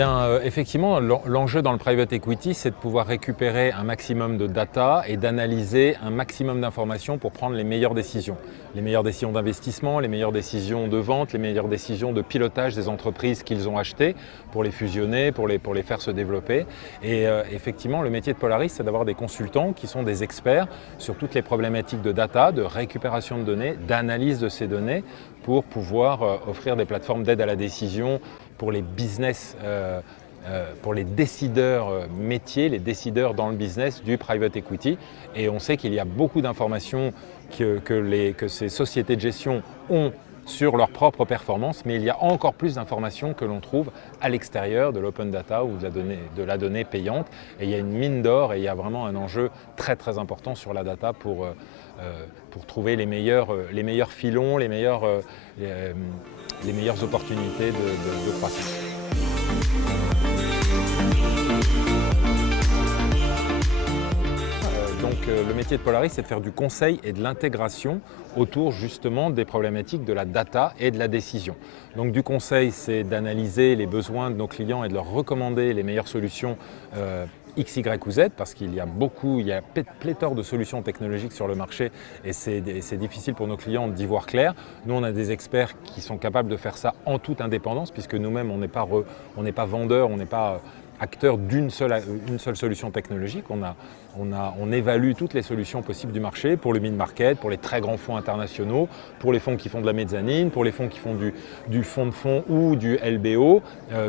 bien, effectivement, l'enjeu dans le private equity, c'est de pouvoir récupérer un maximum de data et d'analyser un maximum d'informations pour prendre les meilleures décisions. Les meilleures décisions d'investissement, les meilleures décisions de vente, les meilleures décisions de pilotage des entreprises qu'ils ont achetées pour les fusionner, pour les faire se développer. Et effectivement, le métier de Polaris, c'est d'avoir des consultants qui sont des experts sur toutes les problématiques de data, de récupération de données, d'analyse de ces données pour pouvoir offrir des plateformes d'aide à la décision pour les business, pour les décideurs métiers, les décideurs dans le business du private equity. Et on sait qu'il y a beaucoup d'informations que ces sociétés de gestion ont sur leur propre performance, mais il y a encore plus d'informations que l'on trouve à l'extérieur de l'open data ou de la donnée payante. Et il y a une mine d'or et il y a vraiment un enjeu très très important sur la data pour trouver les meilleurs filons, les meilleures opportunités de croissance. Le métier de Polaris, c'est de faire du conseil et de l'intégration autour justement des problématiques de la data et de la décision. Donc du conseil, c'est d'analyser les besoins de nos clients et de leur recommander les meilleures solutions X, Y ou Z, parce qu'il y a pléthore de solutions technologiques sur le marché et c'est difficile pour nos clients d'y voir clair. Nous, on a des experts qui sont capables de faire ça en toute indépendance, puisque nous-mêmes, on n'est pas vendeurs, on n'est pas acteurs d'une seule solution technologique. On évalue toutes les solutions possibles du marché pour le mid-market, pour les très grands fonds internationaux, pour les fonds qui font de la mezzanine, pour les fonds qui font du fonds de fonds ou du LBO.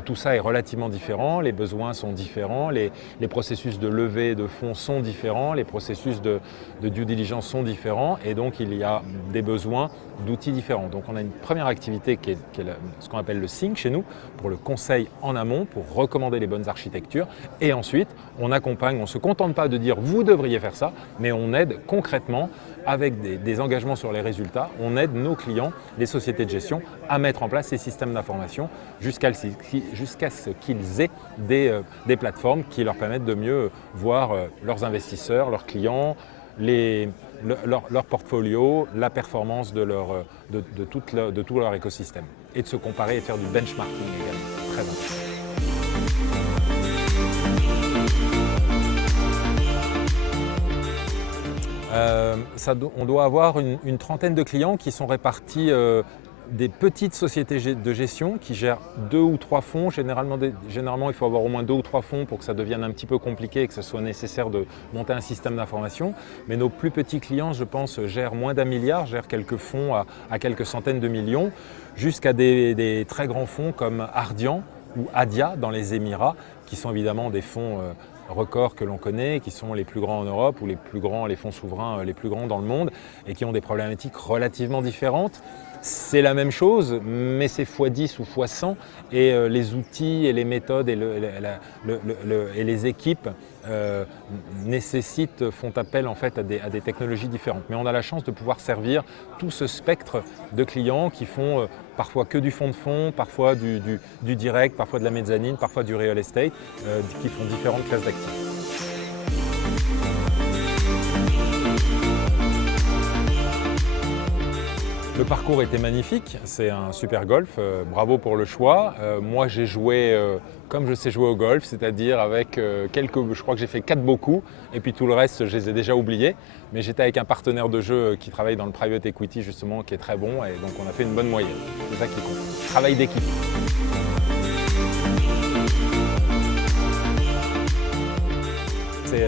Tout ça est relativement différent, les besoins sont différents, les processus de levée de fonds sont différents, les processus de due diligence sont différents et donc il y a des besoins d'outils différents. Donc on a une première activité qui est ce qu'on appelle le sync chez nous, pour le conseil en amont, pour recommander les bonnes architectures. Et ensuite, on accompagne, on ne se contente pas de dire vous devriez faire ça, mais on aide concrètement avec des engagements sur les résultats, on aide nos clients, les sociétés de gestion, à mettre en place ces systèmes d'information jusqu'à ce qu'ils aient des plateformes qui leur permettent de mieux voir leurs investisseurs, leurs clients, leur portfolio, la performance de tout leur écosystème et de se comparer et de faire du benchmarking également, très important. On doit avoir une trentaine de clients qui sont répartis des petites sociétés de gestion qui gèrent 2 ou 3 fonds. Généralement, il faut avoir au moins 2 ou 3 fonds pour que ça devienne un petit peu compliqué et que ce soit nécessaire de monter un système d'information. Mais nos plus petits clients, je pense, gèrent moins d'1 milliard, gèrent quelques fonds à quelques centaines de millions, jusqu'à des très grands fonds comme Ardian ou Adia dans les Émirats, qui sont évidemment des fonds records que l'on connaît, qui sont les plus grands en Europe ou les fonds souverains les plus grands dans le monde et qui ont des problématiques relativement différentes. C'est la même chose, mais c'est x10 ou x100 et les outils et les méthodes et les équipes font appel en fait à des technologies différentes. Mais on a la chance de pouvoir servir tout ce spectre de clients qui font parfois que du fonds de fonds, parfois du direct, parfois de la mezzanine, parfois du real estate, qui font différentes classes d'actifs. Le parcours était magnifique, c'est un super golf, bravo pour le choix. Moi j'ai joué comme je sais jouer au golf, c'est-à-dire avec je crois que j'ai fait 4 beaux coups et puis tout le reste je les ai déjà oubliés. Mais j'étais avec un partenaire de jeu qui travaille dans le private equity justement, qui est très bon et donc on a fait une bonne moyenne. C'est ça qui compte, travail d'équipe.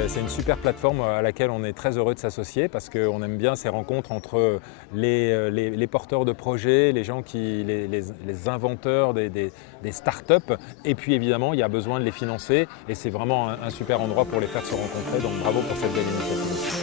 C'est une super plateforme à laquelle on est très heureux de s'associer parce qu'on aime bien ces rencontres entre les porteurs de projets, les gens les inventeurs des startups et puis évidemment il y a besoin de les financer et c'est vraiment un super endroit pour les faire se rencontrer, donc bravo pour cette belle initiative.